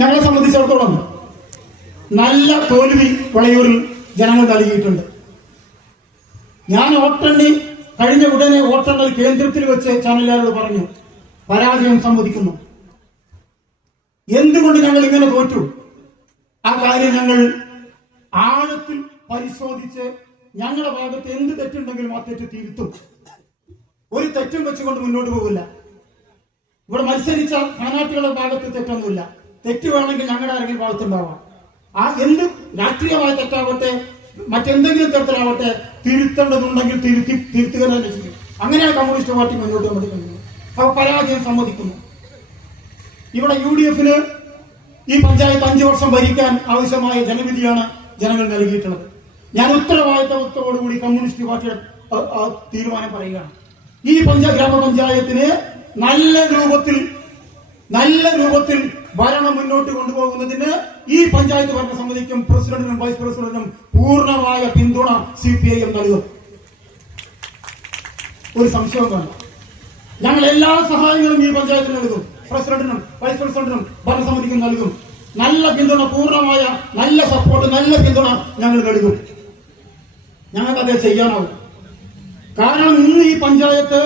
ഞങ്ങളെ സംബന്ധിച്ചിടത്തോളം നല്ല തോൽവി വളയൂരിൽ ജനങ്ങൾ നൽകിയിട്ടുണ്ട്. ഞാൻ വോട്ടെണ്ണി കഴിഞ്ഞ ഉടനെ വോട്ടെണ്ണൽ കേന്ദ്രത്തിൽ വെച്ച് ചാനലുകാരോട് പറഞ്ഞു പരാജയം സമ്മതിക്കുന്നു എന്തുകൊണ്ട് ഞങ്ങൾ ഇങ്ങനെ തോറ്റു? ആ കാര്യം ഞങ്ങൾ ആഴത്തിൽ പരിശോധിച്ച് ഞങ്ങളുടെ ഭാഗത്ത് എന്ത് തെറ്റുണ്ടെങ്കിലും ആ തെറ്റ് തിരുത്തും. ഒരു തെറ്റും വെച്ചുകൊണ്ട് മുന്നോട്ട് പോകില്ല ഇവിടെ മത്സരിച്ച സ്ഥാനാർത്ഥികളുടെ ഭാഗത്ത് തെറ്റൊന്നുമില്ല. തെറ്റ് വേണമെങ്കിൽ ഞങ്ങളുടെ ആരെങ്കിലും ഭാഗത്തുണ്ടാവാം ആ എന്ത് രാഷ്ട്രീയമായ തെറ്റാവട്ടെ മറ്റെന്തെങ്കിലും തരത്തിലാവട്ടെ തിരുത്തേണ്ടതുണ്ടെങ്കിൽ തിരുത്തി തിരുത്തുക തന്നെ ചെയ്യും. അങ്ങനെയാണ് കമ്മ്യൂണിസ്റ്റ് പാർട്ടി മുന്നോട്ട് കൊണ്ടിരിക്കുന്നത് അപ്പൊ പരാജയം സമ്മതിക്കുന്നു. ഇവിടെ യു ഡി എഫിന് ഈ പഞ്ചായത്ത് അഞ്ചു വർഷം ഭരിക്കാൻ ആവശ്യമായ ജനവിധിയാണ് ജനങ്ങൾ നൽകിയിട്ടുള്ളത്. ഞാൻ ഉത്തരവാദിത്തത്തോടുകൂടി കമ്മ്യൂണിസ്റ്റ് പാർട്ടിയുടെ തീരുമാനം പറയുകയാണ്. ഈ പഞ്ചായത്ത് ഗ്രാമപഞ്ചായത്തിന് നല്ല രൂപത്തിൽ നല്ല രൂപത്തിൽ ഭരണം മുന്നോട്ട് കൊണ്ടുപോകുന്നതിന് ഈ പഞ്ചായത്ത് ഭരണ സമിതിക്കും പ്രസിഡന്റിനും വൈസ് പ്രസിഡന്റിനും പൂർണമായ പിന്തുണ സി പി ഐ എം നൽകും. ഒരു സംശയം വേണ്ട ഞങ്ങൾ എല്ലാ സഹായങ്ങളും ഈ പഞ്ചായത്തിന് നൽകും. പ്രസിഡന്റിനും വൈസ് പ്രസിഡന്റിനും ഭരണസമിതിക്കും നൽകും. നല്ല പിന്തുണ പൂർണമായ നല്ല സപ്പോർട്ട് നല്ല പിന്തുണ ഞങ്ങൾ നൽകും. ഞങ്ങൾക്ക് അതേ ചെയ്യാനാവും. കാരണം ഇന്ന് ഈ പഞ്ചായത്ത്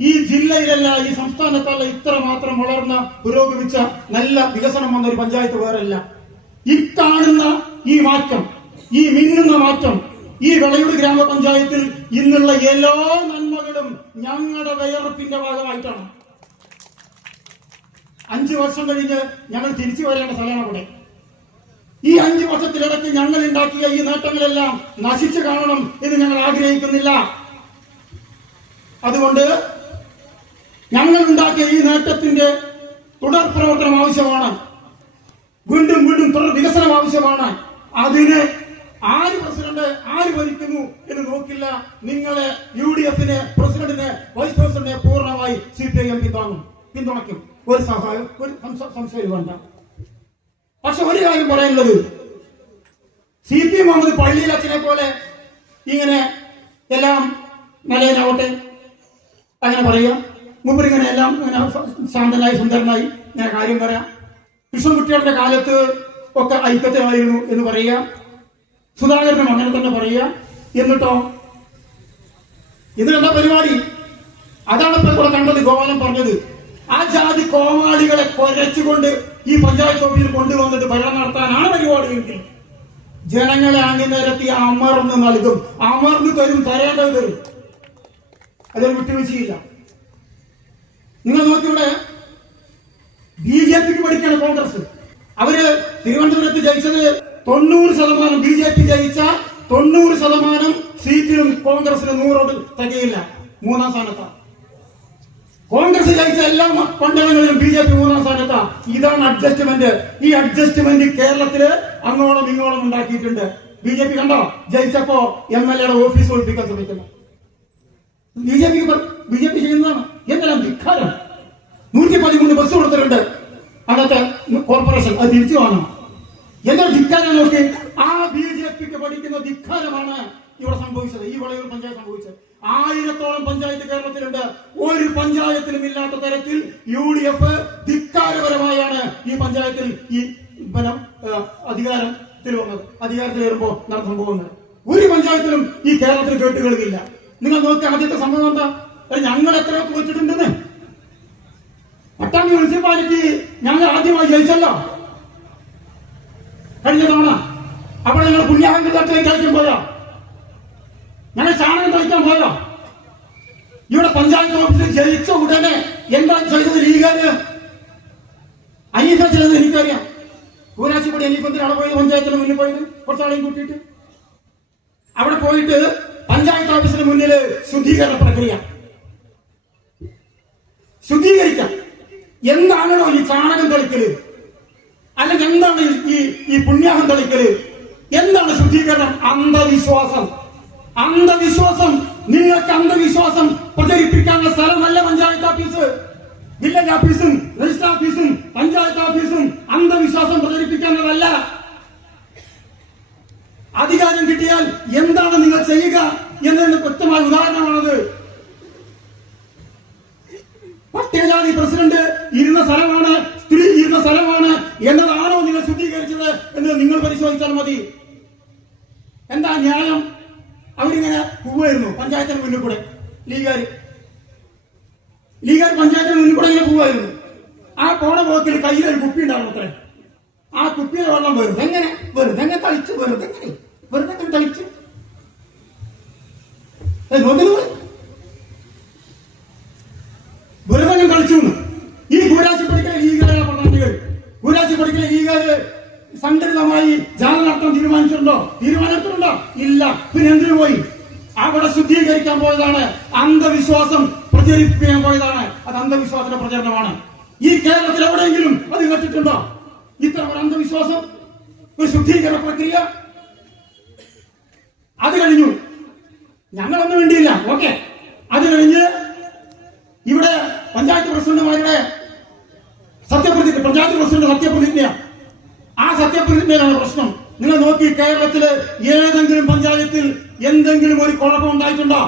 ഈ ജില്ലയിലല്ല ഈ സംസ്ഥാനത്തല്ല ഇത്ര മാത്രം വളർന്ന പുരോഗമിച്ച നല്ല വികസനം വന്ന ഒരു പഞ്ചായത്ത് വേറല്ല ഈ കാണുന്ന ഈ മാറ്റം ഈ മിന്നുന്ന മാറ്റം ഈ വിളയൂർ ഗ്രാമപഞ്ചായത്തിൽ ഇന്നുള്ള എല്ലാ നന്മകളും ഞങ്ങളുടെ വയറപ്പിന്റെ ഭാഗമായിട്ടാണ്. അഞ്ചു വർഷം കഴിഞ്ഞ് ഞങ്ങൾ തിരിച്ചു വരേണ്ട സ്ഥലമാണ് അവിടെ. ഈ അഞ്ചു വർഷത്തിലിടയ്ക്ക് ഞങ്ങൾ ഉണ്ടാക്കിയ ഈ നേട്ടങ്ങളെല്ലാം നശിച്ചു കാണണം എന്ന് ഞങ്ങൾ ആഗ്രഹിക്കുന്നില്ല. അതുകൊണ്ട് ഞങ്ങൾ ഉണ്ടാക്കിയ ഈ നേട്ടത്തിന്റെ തുടർ പ്രവർത്തനം ആവശ്യമാണ്. വീണ്ടും വീണ്ടും തുടർ വികസനം ആവശ്യമാണ്. അതിന് ആര് പ്രസിഡന്റ് ആര് ഭരിക്കുന്നു എന്ന് നോക്കില്ല. നിങ്ങളെ യു ഡി എഫിനെ പ്രസിഡന്റിനെ വൈസ് പ്രസിഡന്റിനെ പൂർണമായി സി പി ഐ എം പിന്താങ്ങും പിന്തുണയ്ക്കും. ഒരു സഹായം ഒരു സംശയം വേണ്ട. പക്ഷെ ഒരു കാര്യം പറയാനുള്ളത്. സി പി എം മുഹമ്മദ് പള്ളിയിൽ അച്ഛനെ പോലെ ഇങ്ങനെ എല്ലാം നല്ലതിനാവട്ടെ അങ്ങനെ പറയുക. മുമ്പ് ഇങ്ങനെ എല്ലാം ഇങ്ങനെ ശാന്തനായി സുന്ദരനായി ഞാൻ കാര്യം പറയാം. കൃഷ്ണൻകുട്ടികളുടെ കാലത്ത് ഒക്കെ ഐക്യത്തിലായിരുന്നു എന്ന് പറയുക സുധാകരനും അങ്ങനെ തന്നെ പറയുക എന്നിട്ടോ? ഇതിനെന്താ പരിപാടി? അതാണ് ഇപ്പൊ ഇവിടെ കണ്ടത് ഗോപാലൻ പറഞ്ഞത്. ആ ജാതി കോമാളികളെ കൊരച്ചുകൊണ്ട് ഈ പഞ്ചായത്ത് ഓഫീസിൽ കൊണ്ടുവന്നിട്ട് ഭരണം നടത്താനാണ് പരിപാടിയെങ്കിൽ ജനങ്ങളെ അണിനിരത്തി അമർന്ന് നൽകും. അമർന്ന് തരും തരേണ്ടത് തരും. അതൊരു വിട്ടുവീഴ്ചയില്ല. നിങ്ങൾ നോക്കിവിടെ ബി ജെ പിക്ക് പഠിക്കാണ് കോൺഗ്രസ്. അവർ തിരുവനന്തപുരത്ത് ജയിച്ചത് തൊണ്ണൂറ് ശതമാനം ബി ജെ പി ജയിച്ച തൊണ്ണൂറ് ശതമാനം സീറ്റിലും കോൺഗ്രസിന് നൂറോട് തികയില്ല. മൂന്നാം സ്ഥാനത്താണ് കോൺഗ്രസ് ജയിച്ച എല്ലാ മണ്ഡലങ്ങളിലും ബി ജെ പി മൂന്നാം സ്ഥാനത്താ. ഇതാണ് അഡ്ജസ്റ്റ്മെന്റ്. ഈ അഡ്ജസ്റ്റ്മെന്റ് കേരളത്തിൽ അങ്ങോളം ഇങ്ങോളം ഉണ്ടാക്കിയിട്ടുണ്ട്. ബി ജെ പി കണ്ടോ? ജയിച്ചപ്പോ എം എൽ എയുടെ ഓഫീസ് ഒഴിപ്പിക്കാൻ ശ്രമിക്കുന്നു. B J P B J P ചെയ്യുന്നതാണ്. കൊടുത്തിട്ടുണ്ട്. അന്നത്തെ കോർപ്പറേഷൻ അത് തിരിച്ചു കാണണം എന്താ ധിക്കാരം നോക്കി. ആ ബി ജെ പിക്ക് പഠിക്കുന്ന ധിക്കാരമാണ് ഇവിടെ സംഭവിച്ചത്. ഈ വളയൂർ പഞ്ചായത്ത് സംഭവിച്ചത്. ആയിരത്തോളം പഞ്ചായത്ത് കേരളത്തിലുണ്ട്. ഒരു പഞ്ചായത്തിലും ഇല്ലാത്ത തരത്തിൽ യു ഡി എഫ് ധിക്കാരപരമായാണ് ഈ പഞ്ചായത്തിൽ ഈ പിന്നെ അധികാരത്തിൽ വന്നത്. അധികാരത്തിൽ വരുമ്പോ നടന്ന സംഭവങ്ങൾ ഒരു പഞ്ചായത്തിലും ഈ കേരളത്തിൽ കേട്ടുകളില്ല നിങ്ങൾ നോക്കി ആദ്യത്തെ സംഭവം എന്താ? ഞങ്ങൾ എത്രയൊക്കെ തോറ്റിട്ടുണ്ടെന്ന് പട്ടാമ്പി മുനിസിപ്പാലിറ്റി ഞങ്ങൾ ആദ്യമായി ജയിച്ചല്ലോ. കഴിഞ്ഞ തവണ അപ്പോൾ ഞങ്ങൾ പുണ്യാഹങ്കത്തിലേക്ക് കളിക്കാൻ പോയോ? ഞങ്ങൾ ചാണകം കളിക്കാൻ പോയോ? ഇവിടെ പഞ്ചായത്ത് ഓഫീസിൽ ജയിച്ച ഉടനെ എന്താ ചെയ്തത് ലീഗാര് അനീഫ ചെയ്തത് എനിക്കറിയാം ഊരാശിപ്പടി അനീഫത്തിനാണ് പോയത് പഞ്ചായത്തിന് മുന്നിൽ പോയത് കുറച്ചാളെയും കൂട്ടിയിട്ട്. അവിടെ പോയിട്ട് പഞ്ചായത്ത് ഓഫീസിന് മുന്നിൽ ശുദ്ധീകരണ പ്രക്രിയ. ശുദ്ധീകരിക്കാം. എന്താണോ ഈ ചാണകം തെളിക്കൽ? അല്ലെങ്കിൽ എന്താണ് ഈ- ഈ പുണ്യാഹം തെളിക്കൽ? എന്താണ് ശുദ്ധീകരണം? അന്ധവിശ്വാസം. അന്ധവിശ്വാസം. നിങ്ങൾക്ക് അന്ധവിശ്വാസം പ്രചരിപ്പിക്കാനുള്ള സ്ഥലമല്ല പഞ്ചായത്ത് ഓഫീസ്. വില്ലേജ് ഓഫീസും രജിസ്റ്റർ ഓഫീസും പഞ്ചായത്ത് ഓഫീസും അന്ധവിശ്വാസം പ്രചരിപ്പിക്കാനുള്ളതല്ല. അധികാരം കിട്ടിയാൽ എന്താണ് നിങ്ങൾ ചെയ്യുക? എന്നതിന് വ്യക്തമായ ഉദാഹരണമാണത് പട്ടികജാതി പ്രസിഡന്റ് ഇരുന്ന സ്ഥലമാണ് സ്ത്രീ ഇരുന്ന സ്ഥലമാണ് എന്നതാണോ നിങ്ങൾ ശുദ്ധീകരിച്ചത് എന്ന് നിങ്ങൾ പരിശോധിച്ചാൽ മതി. എന്താ ന്യായം? അവരിങ്ങനെ പോവായിരുന്നു പഞ്ചായത്തിന് മുന്നിൽ കൂടെ. ലീഗാർ ലീഗാർ പഞ്ചായത്തിന് മുന്നിൽ കൂടെ ഇങ്ങനെ പോവായിരുന്നു. ആ പോണ പോക്കിൽ കയ്യിലൊരു കുപ്പി ഉണ്ടായിരുന്നു അത്രേ. ആ കുപ്പിയുടെ വെള്ളം വരും എങ്ങനെ വെറുതെ എങ്ങനെ തളിച്ചു വെറുതെ എങ്ങനെ വെറുതെ എങ്ങനെ തളിച്ചു. ഏ, നോക്ക് നിങ്ങൾ. വെറുതെ എങ്ങനെ കളിച്ചു എന്ന്. ഈ കൂരാശി പഠിക്കലെ ലീഗായ പ്രധാനികൾ കൂരാശി പഠിക്കലെ ലീഗാര് സംഘടിതമായി ജാഥ നടത്താൻ തീരുമാനിച്ചിട്ടുണ്ടോ? തീരുമാനിച്ചിട്ടുണ്ടോ ഇല്ല. പിന്നെ എന്തിനു പോയി? അവിടെ ശുദ്ധീകരിക്കാൻ പോയതാണ്. അന്ധവിശ്വാസം പ്രചരിപ്പിക്കാൻ പോയതാണ്. അത് അന്ധവിശ്വാസത്തിന്റെ പ്രചരണമാണ്. ഈ കേരളത്തിൽ എവിടെയെങ്കിലും അത് കേട്ടിട്ടുണ്ടോ ഇത്ര ഒരു അന്ധവിശ്വാസം? ഒരു ശുദ്ധീകരണ പ്രക്രിയ? അത് കഴിഞ്ഞു. ഞങ്ങളൊന്നും വേണ്ടിയില്ല. ഓക്കെ. അത് കഴിഞ്ഞ് ഇവിടെ പഞ്ചായത്ത് പ്രസിഡന്റുമാരുടെ സത്യപ്രതിജ്ഞ പഞ്ചായത്ത് പ്രസിഡന്റ് സത്യപ്രതിജ്ഞ ആ സത്യപ്രതിജ്ഞയിലാണ് പ്രശ്നം. നിങ്ങൾ നോക്കി കേരളത്തിലെ ഏതെങ്കിലും പഞ്ചായത്തിൽ എന്തെങ്കിലും ഒരു കുഴപ്പം ഉണ്ടായിട്ടുണ്ടോ?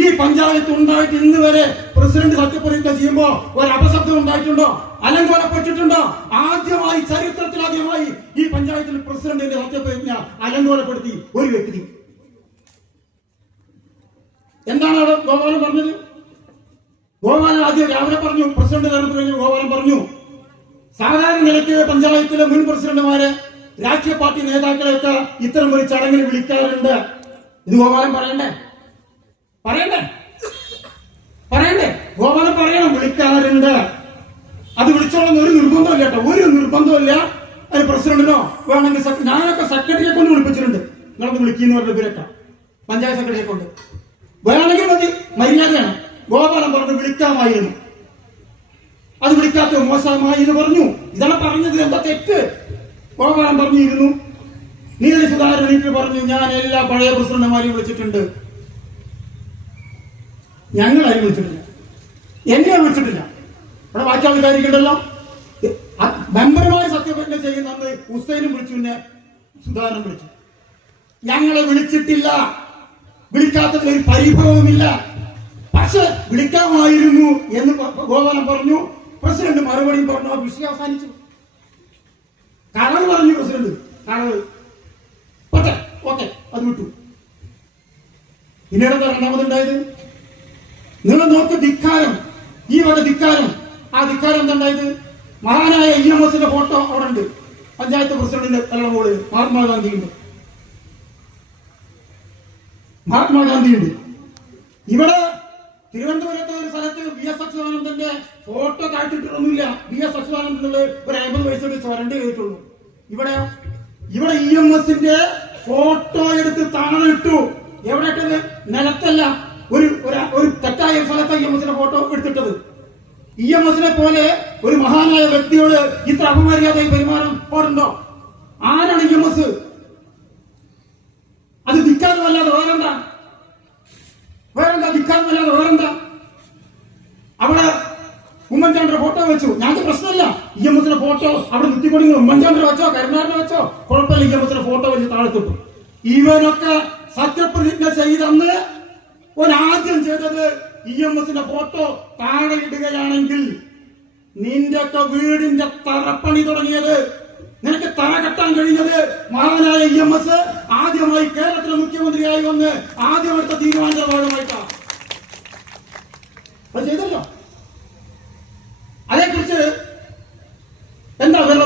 ഈ പഞ്ചായത്ത് ഉണ്ടായിട്ട് ഇന്ന് വരെ പ്രസിഡന്റ് സത്യപ്രതിജ്ഞ ചെയ്യുമ്പോ ഒരു അപശബ്ദം ഉണ്ടായിട്ടുണ്ടോ? അലങ്കോലപ്പെട്ടിട്ടുണ്ടോ ആദ്യമായി ചരിത്രത്തിൽ ആദ്യമായി ഈ പഞ്ചായത്തിൽ പ്രസിഡന്റിന്റെ സത്യപ്രതിജ്ഞ അലങ്കോലപ്പെടുത്തി ഒരു വ്യക്തി. എന്താണ് അവിടെ ഗോപാലൻ പറഞ്ഞത്? ഗോപാലൻ ആദ്യം രാവിലെ പറഞ്ഞു പ്രസിഡന്റ് തെരഞ്ഞെടുപ്പ് ഗോപാലൻ പറഞ്ഞു സാധാരണ നിലയ്ക്ക് പഞ്ചായത്തിലെ മുൻ പ്രസിഡന്റുമാര് രാഷ്ട്രീയ പാർട്ടി നേതാക്കളെയൊക്കെ ഇത്തരം ഒരു ചടങ്ങിൽ വിളിക്കാറുണ്ട്. ഇത് ഗോപാലൻ പറയണ്ടേ? പറയണ്ടേ? പറയണ്ടേ? ഗോപാലൻ പറയണം വിളിക്കാറുണ്ട്. അത് വിളിച്ചോളന്ന് ഒരു നിർബന്ധമില്ല കേട്ടോ. ഒരു നിർബന്ധമില്ല അതിന് പ്രസിഡന്റിനോ വേണമെങ്കിൽ ഞാനൊക്കെ സെക്രട്ടറിയെ കൊണ്ട് വിളിപ്പിച്ചിട്ടുണ്ട്. നിങ്ങളൊന്ന് വിളിക്കുന്ന ഇവരൊക്കെ പഞ്ചായത്ത് സെക്രട്ടറിയെ കൊണ്ട്. വേണമെങ്കിൽ മതി. മര്യാദയാണ്. ഗോപാലൻ പറഞ്ഞ് വിളിക്കാമായിരുന്നു. അത് വിളിക്കാത്ത മോശമായി എന്ന് പറഞ്ഞു. ഇതാണ് പറഞ്ഞത് എന്താ തെറ്റ്? ഗോപാലൻ പറഞ്ഞിരുന്നു. നീല സുധാകരൻ എനിക്ക് പറഞ്ഞു ഞാൻ എല്ലാ പഴയ പ്രസിഡന്റുമാരെയും വിളിച്ചിട്ടുണ്ട്. ഞങ്ങളാരും വിളിച്ചിട്ടില്ല. എന്നെ വിളിച്ചിട്ടില്ല. ഇവിടെ ബാക്കി വിചാരിക്കണ്ടല്ലോ മെമ്പർമാർ സത്യപ്രതിജ്ഞ ചെയ്യുന്ന അന്ന് ഹുസൈനും വിളിച്ചു പിന്നെ സുധാകരൻ വിളിച്ചു. ഞങ്ങളെ വിളിച്ചിട്ടില്ല. വിളിക്കാത്തതിൽ പരിഭവമില്ല പക്ഷെ വിളിക്കാമായിരുന്നു എന്ന് ഗോപാലം പറഞ്ഞു. പ്രസിഡന്റ് മറുപടിയും പറഞ്ഞു ആ വിഷയം അവസാനിച്ചു. കളർ പറഞ്ഞു പ്രസിഡന്റ്. കളർ ഓക്കെ അത് വിട്ടു. പിന്നീട് രണ്ടാമതുണ്ടായത് നിങ്ങൾ നോക്ക് ധിക്കാരം. ഈ വക ധിക്കാരം. ആ ധിക്കാരം എന്താണ്ടായത് മഹാനായ ഇ എം എസിന്റെ ഫോട്ടോ അവിടെ ഉണ്ട്. പഞ്ചായത്ത് പ്രസിഡന്റിന്റെ തലമുകളിൽ മഹാത്മാഗാന്ധി ഉണ്ട്. മഹാത്മാഗാന്ധി ഉണ്ട്. ഇവിടെ തിരുവനന്തപുരത്തെ ഒരു സ്ഥലത്ത് വി എസ് അച്യുതാനന്ദന്റെ ഫോട്ടോ കാട്ടിട്ടൊന്നുമില്ല വി എസ് അച്യുതാനന്ദ ഒരു അമ്പത് വയസ്സോട് ചുരണ്ട് ചെയ്തിട്ടുള്ളൂ. ഇവിടെ ഇവിടെ ഇ എം എസിന്റെ ഫോട്ടോ എടുത്ത് താണ ഇട്ടു എവിടെ ഇട്ടത് നിലത്തല്ല. ഒരു ഒരു- തെറ്റായ സ്ഥലത്ത് ഇ എം എസിന്റെ ഫോട്ടോ എടുത്തിട്ടത്. ഇ എം എസിനെ പോലെ ഒരു മഹാനായ വ്യക്തിയോട് ഇത്ര അപമര്യാദയും പെരുമാറാൻ പാടുണ്ടോ? ആരാണ് ഇ എം എസ് അത് നിൽക്കാതെ വല്ലാതെ വേറെന്താ വേറെന്താ? ധിക്കാരമല്ലാതെ വേറെന്താ? അവിടെ ഉമ്മൻചാണ്ടിയുടെ ഫോട്ടോ വെച്ചു. ഞാൻ പ്രശ്നമില്ല. ഇ എം എസിന്റെ ഫോട്ടോ അവിടെ നിർത്തിക്കൊണ്ടെങ്കിൽ ഉമ്മൻചാണ്ടിനെ വെച്ചോ കരുണാകരനെ വെച്ചോ? കുഴപ്പമില്ല ഇ എം എസിന്റെ ഫോട്ടോ വെച്ച് താഴ്ത്തിട്ടു. ഇവനൊക്കെ സത്യപ്രതിജ്ഞ ചെയ്തന്ന് ഒരാദ്യം ചെയ്തത് ഇ എം എസിന്റെ ഫോട്ടോ താഴെ ഇടുകയാണെങ്കിൽ നിന്റെ ഒക്കെ വീടിന്റെ തറപ്പണി തുടങ്ങിയത് നിനക്ക് തറ കെട്ടാൻ കഴിഞ്ഞത് മഹാനായ ഇ എം എസ്. ആദ്യമായി കേരളത്തിലെ മുഖ്യമന്ത്രിയായി വന്ന് ആദ്യം എടുത്ത തീരുമാനത്തിന്റെ ഭാഗമായിട്ടാ അത് ചെയ്തല്ലോ. അതേക്കുറിച്ച് എന്താ വേറെ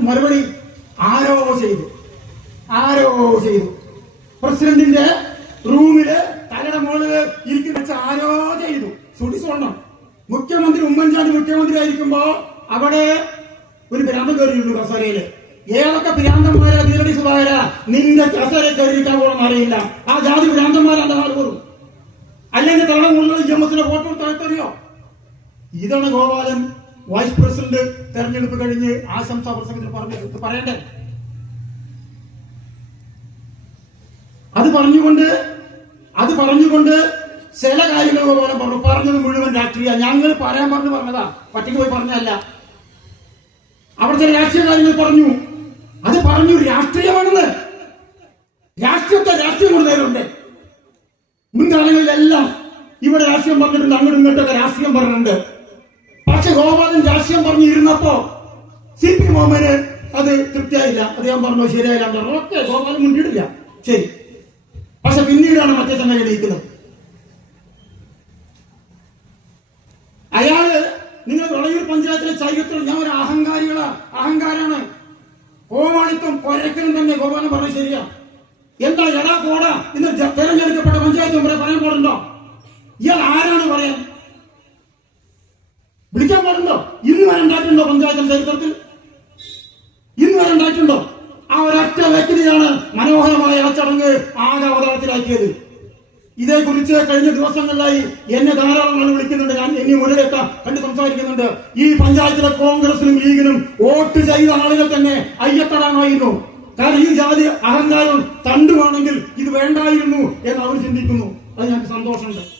മറുപടി? ആരോ ചെയ്തു. ആരോ ചെയ്തു. പ്രസിഡന്റിന്റെ റൂമിൽ തലയുടെ മുകളിൽ ഇരിക്കുന്ന വെച്ച് ആരോ ചെയ്തു. സൂക്ഷിച്ചോളണം മുഖ്യമന്ത്രി ഉമ്മൻചാണ്ടി മുഖ്യമന്ത്രി ആയിരിക്കുമ്പോ അവിടെ ഒരു ഭ്രാന്തം കയറിയിരുന്നു കസേരയിൽ ഏതൊക്കെ ഭ്രാന്തന്മാരാ തീരടി സുധാകര നിന്റെ കസേര കയറിയിരിക്കാൻ പോകണം അറിയില്ല. ആ ജാതി ഭ്രാന്തന്മാരാണ് നാട് പോലും അല്ലെങ്കിൽ തലയുടെ മുകളിൽ ജമ്മസിന്റെ ഫോട്ടോ താഴ്ത്തറിയോ ഇതാണ് ഗോപാലൻ വൈസ് പ്രസിഡന്റ് തെരഞ്ഞെടുപ്പ് കഴിഞ്ഞ് ആശംസാ പ്രസംഗത്തിൽ പറഞ്ഞത് ഇത് പറയണ്ടേ അത് പറഞ്ഞുകൊണ്ട് അത് പറഞ്ഞുകൊണ്ട് ചില കാര്യങ്ങൾ ഗോപാലൻ പറഞ്ഞു. പറഞ്ഞത് മുഴുവൻ രാഷ്ട്രീയ. ഞങ്ങൾ പറയാൻ പറഞ്ഞു പറഞ്ഞതാ. പട്ടിക പോയി പറഞ്ഞതല്ല. അവിടെ ചില രാഷ്ട്രീയ കാര്യങ്ങൾ പറഞ്ഞു. അത് പറഞ്ഞു രാഷ്ട്രീയമാണെന്ന്. രാഷ്ട്രീയത്തെ രാഷ്ട്രീയം കൊണ്ട് നേരുണ്ട് മുൻകാലങ്ങളിലെല്ലാം ഇവിടെ രാഷ്ട്രീയം പറഞ്ഞിട്ടുണ്ട് അങ്ങോട്ടും ഇങ്ങോട്ടൊക്കെ രാഷ്ട്രീയം പറഞ്ഞിട്ടുണ്ട്. പക്ഷെ ഗോപാലൻ രാഷ്ട്രീയം പറഞ്ഞിരുന്നപ്പോ സി പി മോഹമ്മന് അത് തൃപ്തിയായില്ല. അത് ഞാൻ പറഞ്ഞു ശരിയായില്ല പറഞ്ഞു. ഓക്കെ ഗോപാലൻ മുന്നിട്ടില്ല ശരി. പക്ഷെ പിന്നീടാണ് മറ്റേ ചങ്ങല ജയിക്കുന്നത് അയാൾ നിങ്ങൾ വളയൂർ പഞ്ചായത്തിലെ ചൈത്രം ഞാൻ ഒരു അഹങ്കാരികളാ അഹങ്കാരാണ്. കോമാളിത്വം കൊരക്കലും തന്നെ ഗോപാലൻ പറഞ്ഞ ശരിയാ. എന്താ എടാ പോടാ ഇന്ന് തെരഞ്ഞെടുക്കപ്പെട്ട പഞ്ചായത്ത് മെമ്പറെ പറയാൻ പാടുണ്ടോ? ഇയാൾ ആരാണ് പറയാൻ? വിളിക്കാൻ പാടുണ്ടോ? ഇന്ന് വരെ ഉണ്ടായിട്ടുണ്ടോ പഞ്ചായത്തിന്റെ ചരിത്രത്തിൽ? ഇന്ന് വരെ ഉണ്ടായിട്ടുണ്ടോ? ആ ഒരൊറ്റ വ്യക്തിയാണ് മനോഹരമായ ആ ചടങ്ങ് ആകെ അവതാരത്തിലാക്കിയത് ഇതേക്കുറിച്ച് കഴിഞ്ഞ ദിവസങ്ങളിലായി എന്നെ ധാരാളം ആൾ വിളിക്കുന്നുണ്ട്. ഞാൻ എന്നെ മുരളിയൊക്കെ കണ്ട് സംസാരിക്കുന്നുണ്ട്. ഈ പഞ്ചായത്തിലെ കോൺഗ്രസിനും ലീഗിനും വോട്ട് ചെയ്ത ആളുകൾ തന്നെ അയ്യപ്പെടാമായിരുന്നു കാരണം ഈ ജാതി അഹങ്കാരം തണ്ടുവാണെങ്കിൽ ഇത് വേണ്ടായിരുന്നു എന്ന് അവർ ചിന്തിക്കുന്നു. അത് ഞങ്ങൾക്ക് സന്തോഷമുണ്ട്.